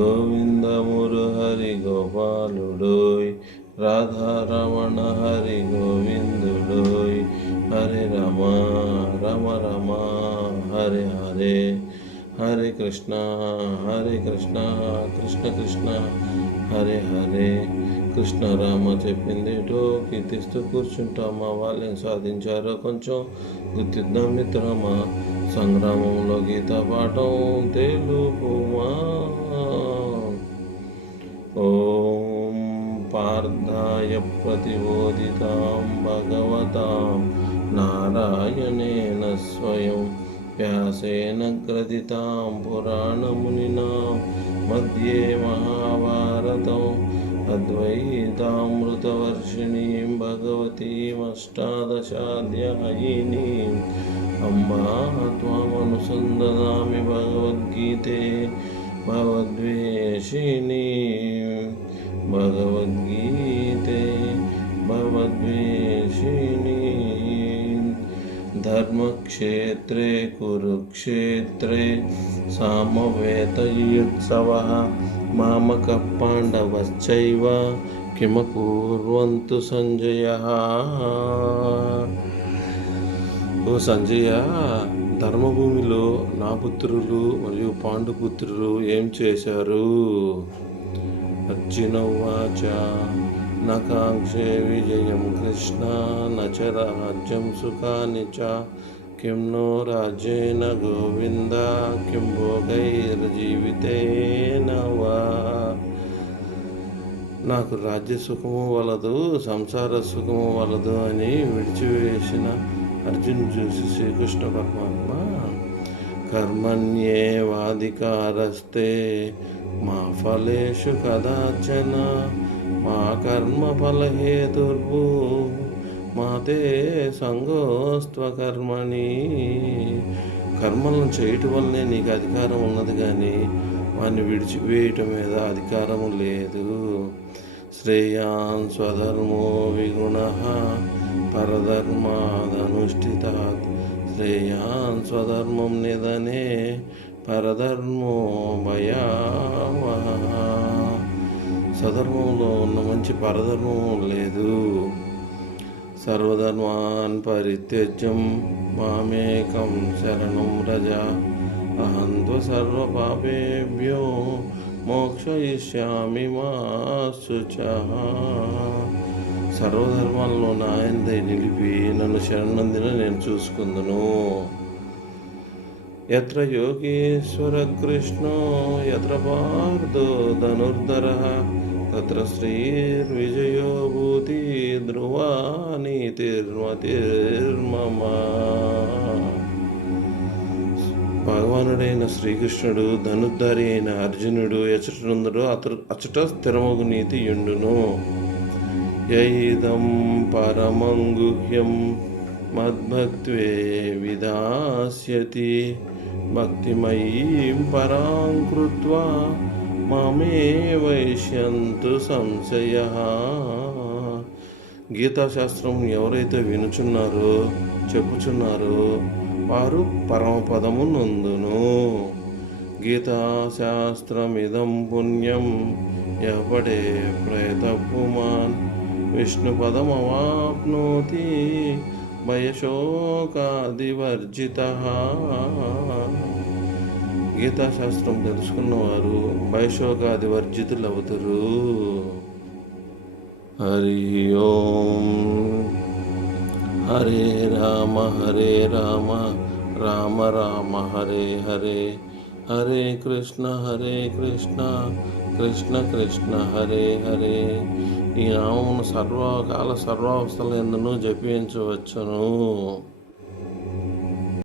గోవిందమురు హరి గోపాలుడోయ్ రాధారమణ హరి గోవిందుడోయ్ హరి రమ రమ రమ హరి హరే హరే కృష్ణ హరే కృష్ణ కృష్ణ కృష్ణ హరే హరే. కృష్ణ రామ చెప్పింది ఏటో కీర్తిస్తూ కూర్చుంటామా? వాళ్ళేం సాధించారో కొంచెం గుర్తిద్దాం మిత్రమా? సంగ్రామంలో గీత పాఠం తెలుపుమా प्रतिबोधितां भगवतां नारायणेन स्वयं व्यासेन ग्रथितां पुराणमुनिनां मध्ये महाभारतम् अद्वैतामृतवर्षिणीं भगवतीमष्टादशाध्यायिनीम् अम्बा त्वामनुसन्ददामि भगवद्गीते भगवद्वेषिणी भगवद्गी భగవద్వేషిణీ ధర్మక్షేత్రే కురుక్షేత్రే సామవేతయుత్సవः మామక పాండవశ్చైవ కిమకూర్వంతు సంజయ ఓ సంజయ ధర్మభూమిలో నా పుత్రులు మరియు పాండుపుత్రులు ఏం చేశారు అర్జున ఉవాచ నకాంక్షే విజయం కృష్ణ నచ రాజ్యం సుఖాని చ కిం నో రాజ్యేన గోవింద కిం భోగైర్జీవితేన వా నాకు రాజ్య సుఖము వలదు సంసార సుఖము వలదు అని విడిచివేసిన అర్జున్ చూసి శ్రీకృష్ణ పరమాత్మ కర్మణ్యేవాధికారస్తే మా ఫలేషు కదాచన మా కర్మ ఫలహేతుర్భూ మాతే సంగోస్త్వకర్మణి కర్మలను చేయటం వల్లనే నీకు అధికారం ఉన్నది కానీ వాడిని విడిచివేయటం మీద అధికారం లేదు. శ్రేయాన్ స్వధర్మో విగుణ పరధర్మాదనుష్ఠితాత్ శ్రేయాన్ స్వధర్మం నిధనే పరధర్మో భయావహ స్వధర్మంలో ఉన్న మంచి పరధర్మం లేదు. సర్వధర్మాన్ పరిత్యజ్యం మామేకం శరణం రజ. అహం త్వ సర్వపాపేభ్యో మోక్షయిష్యామి మా శుచ. సర్వధర్మాలను నాయందై నిలిపి క్షణందిన నేను చూసుకుందును. ఎత్ర యోగేశ్వర కృష్ణో ఎత్ర పార్థో ధనుర్ధర తత్ర శ్రీర్విజయోభూతి భూతి ధ్రువా భగవానుడైన శ్రీకృష్ణుడు ధనుర్ధారి అయిన అర్జునుడు ఎచటనుందుడు అతడు అచట స్థిరమగు నీతి యుండును. యైదం పరమం గుహ్యం మద్భక్త్వే విదాస్యతి భక్తిమయీం పరాం కృత్వా మామే వైశ్యంతు సంశయ. గీతాశాస్త్రం ఎవరైతే వినుచున్నారో చెప్పుచున్నారో వారు పరమపదము నందును. గీతాశాస్త్రమిదం పుణ్యం ఎవడే ప్రేతపుమాన్. విష్ణుపదమవాప్నోతి. భయశోకాదివర్జిత. గీతాశాస్త్రం తెలుసుకున్నవారు భయశోకాదివర్జితులు అవుతారు హరి ఓం. హరే రామ హరే రామ రామ రామ హరే హరే. హరే కృష్ణ హరే కృష్ణ కృష్ణ కృష్ణ హరే హరే. ఈ నామమును సర్వకాల సర్వావస్థల ఎందును జపించవచ్చును.